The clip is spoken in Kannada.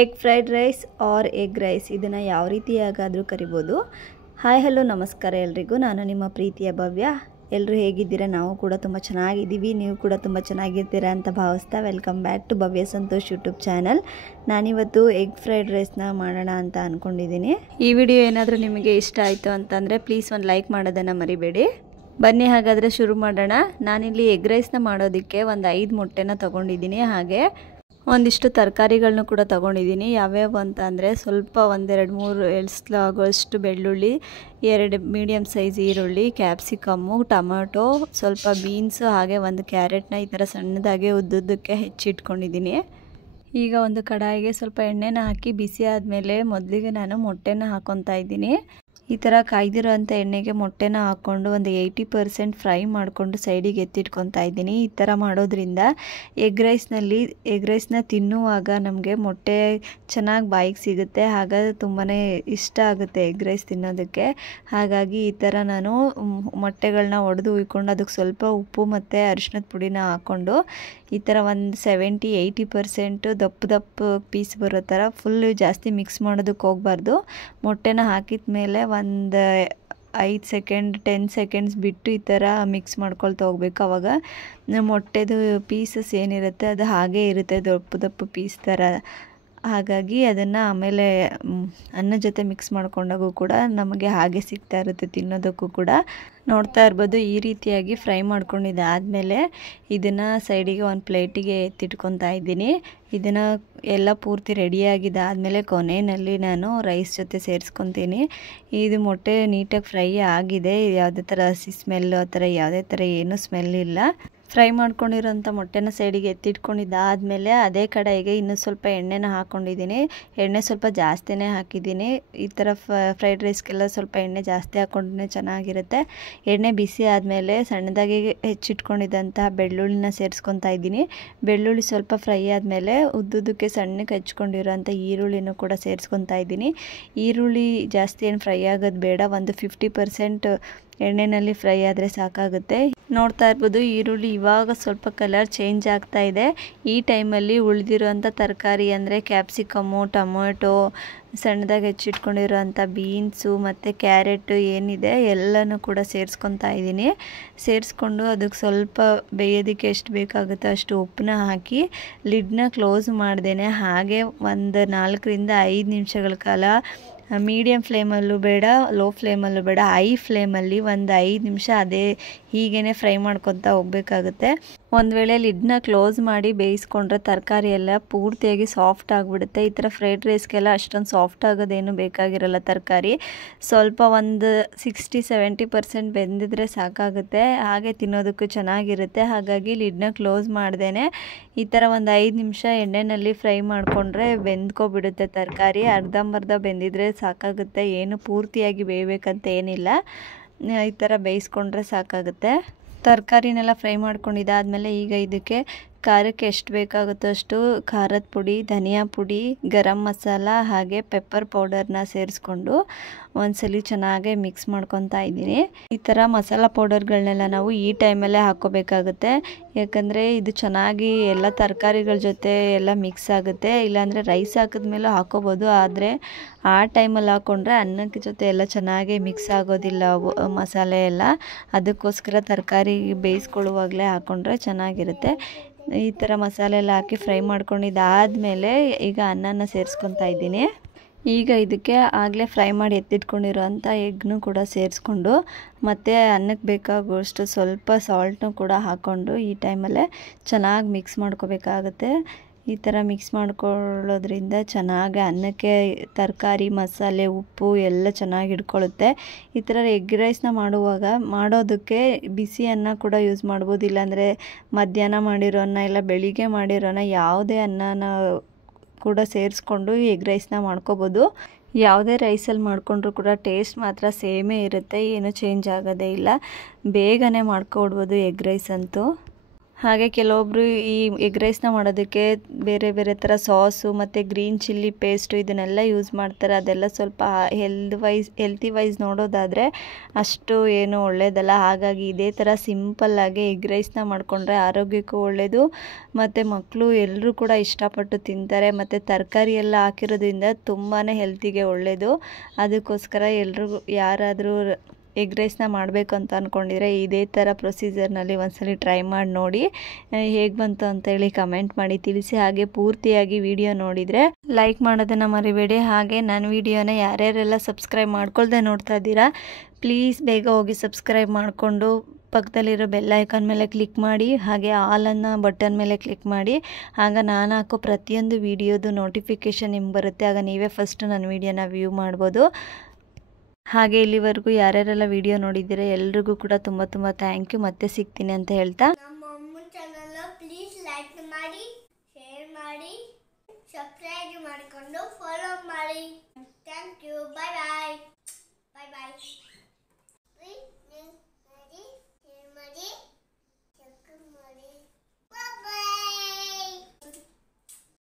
Egg fried rice or egg rice ಇದನ್ನು ಯಾವ ರೀತಿಯಾಗಾದರೂ ಕರಿಬೋದು. ಹಾಯ್ ಹಲೋ ನಮಸ್ಕಾರ ಎಲ್ರಿಗೂ. ನಾನು ನಿಮ್ಮ ಪ್ರೀತಿಯ ಭವ್ಯ. ಎಲ್ಲರೂ ಹೇಗಿದ್ದೀರಾ? ನಾವು ಕೂಡ ತುಂಬ ಚೆನ್ನಾಗಿದ್ದೀವಿ, ನೀವು ಕೂಡ ತುಂಬ ಚೆನ್ನಾಗಿರ್ತೀರಾ ಅಂತ ಭಾವಿಸ್ತಾ welcome back to Bhavya Santosh YouTube channel. ನಾನಿವತ್ತು ಎಗ್ ಫ್ರೈಡ್ ರೈಸ್ನ ಮಾಡೋಣ ಅಂತ ಅಂದ್ಕೊಂಡಿದ್ದೀನಿ. ಈ ವಿಡಿಯೋ ಏನಾದರೂ ನಿಮಗೆ ಇಷ್ಟ ಆಯಿತು ಅಂತಂದರೆ ಪ್ಲೀಸ್ ಒಂದು ಲೈಕ್ ಮಾಡೋದನ್ನು ಮರಿಬೇಡಿ. ಬನ್ನಿ ಹಾಗಾದರೆ ಶುರು ಮಾಡೋಣ. ನಾನಿಲ್ಲಿ ಎಗ್ ರೈಸ್ನ ಮಾಡೋದಕ್ಕೆ ಒಂದು 5 ಮೊಟ್ಟೆನ ತೊಗೊಂಡಿದ್ದೀನಿ. ಹಾಗೆ ಒಂದಿಷ್ಟು ತರಕಾರಿಗಳನ್ನೂ ಕೂಡ ತೊಗೊಂಡಿದ್ದೀನಿ. ಯಾವ್ಯಾವು ಅಂತ ಅಂದರೆ ಸ್ವಲ್ಪ 1-2-3 ಎಳ್ಸ್ಲಾಗುವಷ್ಟು ಬೆಳ್ಳುಳ್ಳಿ, 2 ಮೀಡಿಯಮ್ ಸೈಜ್ ಈರುಳ್ಳಿ, ಕ್ಯಾಪ್ಸಿಕಮ್ಮು, ಟೊಮೆಟೊ, ಸ್ವಲ್ಪ ಬೀನ್ಸು, ಹಾಗೆ ಒಂದು ಕ್ಯಾರೆಟ್ನ ಈ ಥರ ಸಣ್ಣದಾಗಿ ಉದ್ದುದ್ದಕ್ಕೆ ಹೆಚ್ಚಿಟ್ಕೊಂಡಿದ್ದೀನಿ. ಈಗ ಒಂದು ಕಡಾಯಿಗೆ ಸ್ವಲ್ಪ ಎಣ್ಣೆನ ಹಾಕಿ ಬಿಸಿ ಆದಮೇಲೆ ಮೊದಲಿಗೆ ನಾನು ಮೊಟ್ಟೆನ ಹಾಕ್ಕೊತಾ ಇದ್ದೀನಿ. ಈ ಥರ ಕಾಯ್ದಿರೋಂಥ ಎಣ್ಣೆಗೆ ಮೊಟ್ಟೆನ ಹಾಕ್ಕೊಂಡು ಒಂದು 80% ಫ್ರೈ ಮಾಡಿಕೊಂಡು ಸೈಡಿಗೆ ಎತ್ತಿಟ್ಕೊತಾ ಇದ್ದೀನಿ. ಈ ಥರ ಮಾಡೋದ್ರಿಂದ ಎಗ್ ರೈಸ್ನ ತಿನ್ನುವಾಗ ನಮಗೆ ಮೊಟ್ಟೆ ಚೆನ್ನಾಗಿ ಬಾಯಿಗೆ ಸಿಗುತ್ತೆ. ಹಾಗಾಗಿ ತುಂಬಾ ಇಷ್ಟ ಆಗುತ್ತೆ ಎಗ್ ರೈಸ್ ತಿನ್ನೋದಕ್ಕೆ. ಹಾಗಾಗಿ ಈ ಥರ ನಾನು ಮೊಟ್ಟೆಗಳನ್ನ ಒಡೆದು ಉಯ್ಕೊಂಡು ಅದಕ್ಕೆ ಸ್ವಲ್ಪ ಉಪ್ಪು ಮತ್ತು ಅರಿಶಿಣದ ಪುಡಿನ ಹಾಕ್ಕೊಂಡು ಈ ಥರ ಒಂದು 70-80% ದಪ್ಪ ಪೀಸ್ ಬರೋ ಥರ ಫುಲ್ಲು ಜಾಸ್ತಿ ಮಿಕ್ಸ್ ಮಾಡೋದಕ್ಕೆ ಹೋಗಬಾರ್ದು. ಮೊಟ್ಟೆನ ಹಾಕಿದ ಮೇಲೆ ಒಂದು 5 ಸೆಕೆಂಡ್ 10 ಸೆಕೆಂಡ್ಸ್ ಬಿಟ್ಟು ಈ ಥರ ಮಿಕ್ಸ್ ಮಾಡ್ಕೊಳ್ತಾ ಹೋಗ್ಬೇಕು. ಆವಾಗ ಮೊಟ್ಟೆದು ಪೀಸಸ್ ಏನಿರುತ್ತೆ ಅದು ಹಾಗೇ ಇರುತ್ತೆ, ದಪ್ಪ ಪೀಸ್ ಥರ. ಹಾಗಾಗಿ ಅದನ್ನು ಆಮೇಲೆ ಅನ್ನ ಜೊತೆ ಮಿಕ್ಸ್ ಮಾಡ್ಕೊಂಡಾಗೂ ಕೂಡ ನಮಗೆ ಹಾಗೆ ಸಿಗ್ತಾ ಇರುತ್ತೆ ತಿನ್ನೋದಕ್ಕೂ ಕೂಡ. ನೋಡ್ತಾ ಇರ್ಬೋದು ಈ ರೀತಿಯಾಗಿ ಫ್ರೈ ಮಾಡ್ಕೊಂಡಿದ್ದಾದಮೇಲೆ ಇದನ್ನು ಸೈಡಿಗೆ ಒಂದು ಪ್ಲೇಟಿಗೆ ಎತ್ತಿಟ್ಕೊತಾ ಇದ್ದೀನಿ. ಇದನ್ನು ಎಲ್ಲ ಪೂರ್ತಿ ರೆಡಿಯಾಗಿದ್ದಾದಮೇಲೆ ಕೊನೆಯಲ್ಲಿ ನಾನು ರೈಸ್ ಜೊತೆ ಸೇರಿಸ್ಕೊತೀನಿ. ಇದು ಮೊಟ್ಟೆ ನೀಟಾಗಿ ಫ್ರೈ ಆಗಿದೆ, ಯಾವುದೇ ಥರ ಹಸಿ ಸ್ಮೆಲ್ಲು ಆ ಥರ ಯಾವುದೇ ಥರ ಏನೂ ಸ್ಮೆಲ್ ಇಲ್ಲ. ಫ್ರೈ ಮಾಡ್ಕೊಂಡಿರೋಂಥ ಮೊಟ್ಟೆನ ಸೈಡಿಗೆ ಎತ್ತಿಟ್ಕೊಂಡಿದ್ದಾದಮೇಲೆ ಅದೇ ಕಡೆಗೆ ಇನ್ನೂ ಸ್ವಲ್ಪ ಎಣ್ಣೆನ ಹಾಕ್ಕೊಂಡಿದ್ದೀನಿ. ಎಣ್ಣೆ ಸ್ವಲ್ಪ ಜಾಸ್ತಿನೇ ಹಾಕಿದ್ದೀನಿ. ಈ ಥರ ಫ್ರೈಡ್ ರೈಸ್ಗೆಲ್ಲ ಸ್ವಲ್ಪ ಎಣ್ಣೆ ಜಾಸ್ತಿ ಹಾಕ್ಕೊಂಡ್ರೆ ಚೆನ್ನಾಗಿರುತ್ತೆ. ಎಣ್ಣೆ ಬಿಸಿ ಆದಮೇಲೆ ಸಣ್ಣದಾಗಿ ಹೆಚ್ಚಿಟ್ಕೊಂಡಿದ್ದಂತಹ ಬೆಳ್ಳುಳ್ಳಿನ ಸೇರಿಸ್ಕೊತಾ ಇದ್ದೀನಿ. ಬೆಳ್ಳುಳ್ಳಿ ಸ್ವಲ್ಪ ಫ್ರೈ ಆದಮೇಲೆ ಉದ್ದುದಕ್ಕೆ ಸಣ್ಣಕ್ಕೆ ಹಚ್ಕೊಂಡಿರೋಂಥ ಈರುಳ್ಳಿನೂ ಕೂಡ ಸೇರಿಸ್ಕೊತಾ ಇದ್ದೀನಿ. ಈರುಳ್ಳಿ ಜಾಸ್ತಿ ಏನು ಫ್ರೈ ಆಗೋದು ಬೇಡ, ಒಂದು 50% ಎಣ್ಣೆಯಲ್ಲಿ ಫ್ರೈ ಆದರೆ ಸಾಕಾಗುತ್ತೆ. ನೋಡ್ತಾ ಇರ್ಬೋದು ಈರುಳ್ಳಿ ಇವಾಗ ಸ್ವಲ್ಪ ಕಲರ್ ಚೇಂಜ್ ಆಗ್ತಾ ಇದೆ. ಈ ಟೈಮಲ್ಲಿ ಉಳಿದಿರೋಂಥ ತರಕಾರಿ ಅಂದರೆ ಕ್ಯಾಪ್ಸಿಕಮ್ಮು, ಟೊಮೆಟೊ, ಸಣ್ಣದಾಗಿ ಹೆಚ್ಚಿಟ್ಕೊಂಡಿರೋಂಥ ಬೀನ್ಸು ಮತ್ತು ಕ್ಯಾರೆಟು ಏನಿದೆ ಎಲ್ಲನೂ ಕೂಡ ಸೇರಿಸ್ಕೊತಾ ಇದ್ದೀನಿ. ಸೇರಿಸ್ಕೊಂಡು ಅದಕ್ಕೆ ಸ್ವಲ್ಪ ಬೇಯೋದಕ್ಕೆ ಎಷ್ಟು ಬೇಕಾಗುತ್ತೋ ಅಷ್ಟು ಉಪ್ಪನ್ನ ಹಾಕಿ ಲಿಡ್ನ ಕ್ಲೋಸ್ ಮಾಡ್ದೇನೆ ಹಾಗೆ ಒಂದು 4-5 ನಿಮಿಷಗಳ ಕಾಲ ಮೀಡಿಯಮ್ ಫ್ಲೇಮಲ್ಲೂ ಬೇಡ, ಲೋ ಫ್ಲೇಮಲ್ಲೂ ಬೇಡ, ಹೈ ಫ್ಲೇಮಲ್ಲಿ ಒಂದು 5 ನಿಮಿಷ ಅದೇ ಹೀಗೇ ಫ್ರೈ ಮಾಡ್ಕೊತಾ ಹೋಗಬೇಕಾಗುತ್ತೆ. ಒಂದು ವೇಳೆ ಲಿಡ್ನ ಕ್ಲೋಸ್ ಮಾಡಿ ಬೇಯಿಸ್ಕೊಂಡ್ರೆ ತರಕಾರಿ ಎಲ್ಲ ಪೂರ್ತಿಯಾಗಿ ಸಾಫ್ಟ್ ಆಗಿಬಿಡುತ್ತೆ. ಈ ಥರ ಫ್ರೈಡ್ ರೈಸ್ಗೆಲ್ಲ ಅಷ್ಟೊಂದು ಸಾಫ್ಟ್ ಆಗೋದೇನು ಬೇಕಾಗಿರಲ್ಲ. ತರಕಾರಿ ಸ್ವಲ್ಪ ಒಂದು 60-70% ಬೆಂದಿದ್ರೆ ಸಾಕಾಗುತ್ತೆ, ಹಾಗೆ ತಿನ್ನೋದಕ್ಕೂ ಚೆನ್ನಾಗಿರುತ್ತೆ. ಹಾಗಾಗಿ ಲಿಡ್ನ ಕ್ಲೋಸ್ ಮಾಡ್ದೇನೆ ಈ ಥರ ಒಂದು 5 ನಿಮಿಷ ಎಣ್ಣೆಯಲ್ಲಿ ಫ್ರೈ ಮಾಡಿಕೊಂಡ್ರೆ ಬೆಂದ್ಕೊಬಿಡುತ್ತೆ ತರಕಾರಿ. ಅರ್ಧಂಬರ್ಧ ಬೆಂದಿದ್ರೆ ಸಾಕಾಗುತ್ತೆ, ಏನು ಪೂರ್ತಿಯಾಗಿ ಬೇಯಬೇಕಂತ ಏನಿಲ್ಲ. ಈ ಥರ ಬೇಯಿಸ್ಕೊಂಡ್ರೆ ಸಾಕಾಗುತ್ತೆ. ತರಕಾರಿನೆಲ್ಲ ಫ್ರೈ ಮಾಡ್ಕೊಂಡಿದ್ದಾದಮೇಲೆ ಈಗ ಇದಕ್ಕೆ ಖಾರಕ್ಕೆ ಎಷ್ಟು ಬೇಕಾಗುತ್ತೋ ಅಷ್ಟು ಖಾರದ ಪುಡಿ, ಧನಿಯಾ ಪುಡಿ, ಗರಂ ಮಸಾಲ ಹಾಗೆ ಪೆಪ್ಪರ್ ಪೌಡರ್ನ ಸೇರಿಸ್ಕೊಂಡು ಒಂದ್ಸಲಿ ಚೆನ್ನಾಗಿ ಮಿಕ್ಸ್ ಮಾಡ್ಕೊತಾ ಇದ್ದೀನಿ. ಈ ಥರ ಮಸಾಲ ಪೌಡರ್ಗಳನ್ನೆಲ್ಲ ನಾವು ಈ ಟೈಮಲ್ಲೇ ಹಾಕ್ಕೋಬೇಕಾಗುತ್ತೆ. ಯಾಕಂದರೆ ಇದು ಚೆನ್ನಾಗಿ ಎಲ್ಲ ತರಕಾರಿಗಳ ಜೊತೆ ಎಲ್ಲ ಮಿಕ್ಸ್ ಆಗುತ್ತೆ. ಇಲ್ಲಾಂದರೆ ರೈಸ್ ಹಾಕಿದ್ಮೇಲೆ ಹಾಕ್ಕೋಬೋದು, ಆದರೆ ಆ ಟೈಮಲ್ಲಿ ಹಾಕ್ಕೊಂಡ್ರೆ ಅನ್ನಕ್ಕೆ ಜೊತೆ ಎಲ್ಲ ಚೆನ್ನಾಗಿ ಮಿಕ್ಸ್ ಆಗೋದಿಲ್ಲ ಮಸಾಲೆ ಎಲ್ಲ. ಅದಕ್ಕೋಸ್ಕರ ತರಕಾರಿ ಬೇಯಿಸ್ಕೊಳ್ಳುವಾಗಲೇ ಹಾಕ್ಕೊಂಡ್ರೆ ಚೆನ್ನಾಗಿರುತ್ತೆ. ಈ ಥರ ಮಸಾಲೆ ಎಲ್ಲ ಹಾಕಿ ಫ್ರೈ ಮಾಡ್ಕೊಂಡಿದ್ದಾದಮೇಲೆ ಈಗ ಅನ್ನನ ಸೇರಿಸ್ಕೊತಾ ಇದ್ದೀನಿ. ಈಗ ಇದಕ್ಕೆ ಆಗಲೇ ಫ್ರೈ ಮಾಡಿ ಎತ್ತಿಟ್ಕೊಂಡಿರೋಂಥ ಎಗ್ನೂ ಕೂಡ ಸೇರಿಸ್ಕೊಂಡು ಮತ್ತು ಅನ್ನಕ್ಕೆ ಬೇಕಾಗುವಷ್ಟು ಸ್ವಲ್ಪ ಸಾಲ್ಟ್ನೂ ಕೂಡ ಹಾಕ್ಕೊಂಡು ಈ ಟೈಮಲ್ಲೇ ಚೆನ್ನಾಗಿ ಮಿಕ್ಸ್ ಮಾಡ್ಕೋಬೇಕಾಗುತ್ತೆ. ಈ ಥರ ಮಿಕ್ಸ್ ಮಾಡ್ಕೊಳ್ಳೋದ್ರಿಂದ ಚೆನ್ನಾಗಿ ಅನ್ನಕ್ಕೆ ತರಕಾರಿ, ಮಸಾಲೆ, ಉಪ್ಪು ಎಲ್ಲ ಚೆನ್ನಾಗಿ ಹಿಡ್ಕೊಳ್ಳುತ್ತೆ. ಈ ಥರ ಎಗ್ ರೈಸ್ನ ಮಾಡೋದಕ್ಕೆ ಬಿಸಿ ಅನ್ನ ಕೂಡ ಯೂಸ್ ಮಾಡ್ಬೋದು. ಇಲ್ಲಾಂದರೆ ಮಧ್ಯಾಹ್ನ ಮಾಡಿರೋ ಅನ್ನ ಇಲ್ಲ ಬೆಳಿಗ್ಗೆ ಮಾಡಿರೋನ ಯಾವುದೇ ಅನ್ನನ ಕೂಡ ಸೇರಿಸ್ಕೊಂಡು ಎಗ್ ರೈಸ್ನ ಮಾಡ್ಕೋಬೋದು. ಯಾವುದೇ ರೈಸಲ್ಲಿ ಮಾಡಿಕೊಂಡ್ರೂ ಕೂಡ ಟೇಸ್ಟ್ ಮಾತ್ರ ಸೇಮೇ ಇರುತ್ತೆ, ಏನೂ ಚೇಂಜ್ ಆಗೋದೇ ಇಲ್ಲ. ಬೇಗನೆ ಮಾಡ್ಕೊಡ್ಬೋದು ಎಗ್ ರೈಸ್ ಅಂತೂ. ಹಾಗೆ ಕೆಲವೊಬ್ಬರು ಈ ಎಗ್ ರೈಸ್ನ ಮಾಡೋದಕ್ಕೆ ಬೇರೆ ಬೇರೆ ಥರ ಸಾಸು ಮತ್ತು ಗ್ರೀನ್ ಚಿಲ್ಲಿ ಪೇಸ್ಟು ಇದನ್ನೆಲ್ಲ ಯೂಸ್ ಮಾಡ್ತಾರೆ. ಅದೆಲ್ಲ ಸ್ವಲ್ಪ ಹೆಲ್ತಿ ವೈಸ್ ನೋಡೋದಾದರೆ ಅಷ್ಟು ಏನು ಒಳ್ಳೆಯದಲ್ಲ. ಹಾಗಾಗಿ ಇದೇ ಥರ ಸಿಂಪಲ್ಲಾಗಿ ಎಗ್ ರೈಸ್ನ ಮಾಡಿಕೊಂಡ್ರೆ ಆರೋಗ್ಯಕ್ಕೂ ಒಳ್ಳೆಯದು, ಮತ್ತು ಮಕ್ಕಳು ಎಲ್ಲರೂ ಕೂಡ ಇಷ್ಟಪಟ್ಟು ತಿಂತಾರೆ. ಮತ್ತು ತರಕಾರಿ ಎಲ್ಲ ಹಾಕಿರೋದ್ರಿಂದ ತುಂಬಾ ಹೆಲ್ತಿಗೆ ಒಳ್ಳೆಯದು. ಅದಕ್ಕೋಸ್ಕರ ಎಲ್ರಿಗೂ ಯಾರಾದರೂ ಎಗ್ ರೈಸ್ನ ಮಾಡಬೇಕು ಅಂತ ಅಂದ್ಕೊಂಡಿದ್ರೆ ಇದೇ ಥರ ಪ್ರೊಸೀಜರ್ನಲ್ಲಿ ಒಂದ್ಸಲ ಟ್ರೈ ಮಾಡಿ ನೋಡಿ, ಹೇಗೆ ಬಂತು ಅಂತೇಳಿ ಕಮೆಂಟ್ ಮಾಡಿ ತಿಳಿಸಿ. ಹಾಗೆ ಪೂರ್ತಿಯಾಗಿ ವಿಡಿಯೋ ನೋಡಿದರೆ ಲೈಕ್ ಮಾಡೋದನ್ನು ಮರಿಬೇಡಿ. ಹಾಗೆ ನನ್ನ ವಿಡಿಯೋನ ಯಾರ್ಯಾರೆಲ್ಲ ಸಬ್ಸ್ಕ್ರೈಬ್ ಮಾಡ್ಕೊಳ್ದೆ ನೋಡ್ತಾ ಇದ್ದೀರಾ, ಪ್ಲೀಸ್ ಬೇಗ ಹೋಗಿ ಸಬ್ಸ್ಕ್ರೈಬ್ ಮಾಡಿಕೊಂಡು ಪಕ್ಕದಲ್ಲಿರೋ ಬೆಲ್ ಐಕಾನ್ ಮೇಲೆ ಕ್ಲಿಕ್ ಮಾಡಿ, ಹಾಗೆ ಆಲ್ ಅನ್ನೋ ಬಟನ್ ಮೇಲೆ ಕ್ಲಿಕ್ ಮಾಡಿ. ಆಗ ನಾನು ಹಾಕೋ ಪ್ರತಿಯೊಂದು ವಿಡಿಯೋದು ನೋಟಿಫಿಕೇಷನ್ ನಿಮ್ಗೆ ಬರುತ್ತೆ. ಆಗ ನೀವೇ ಫಸ್ಟು ನನ್ನ ವಿಡಿಯೋನ ವ್ಯೂ ಮಾಡ್ಬೋದು. ಹಾಗೆ ಇಲ್ಲಿವರೆಗೂ ಯಾರ್ಯಾರೆಲ್ಲ ವಿಡಿಯೋ ನೋಡಿದ್ದೀರಾ ಎಲ್ರಿಗೂ ಕೂಡ ತುಂಬ ತುಂಬ ಥ್ಯಾಂಕ್ ಯು. ಮತ್ತೆ ಸಿಗ್ತೀನಿ ಅಂತ ಹೇಳ್ತಾ, ನಮ್ಮ ಅಮ್ಮನ ಚಾನಲ್ ಪ್ಲೀಸ್ ಲೈಕ್ ಮಾಡಿ, ಶೇರ್ ಮಾಡಿ, ಸಬ್ಸ್ಕ್ರೈಬ್ ಮಾಡಿಕೊಂಡು ಫಾಲೋ ಮಾಡಿ.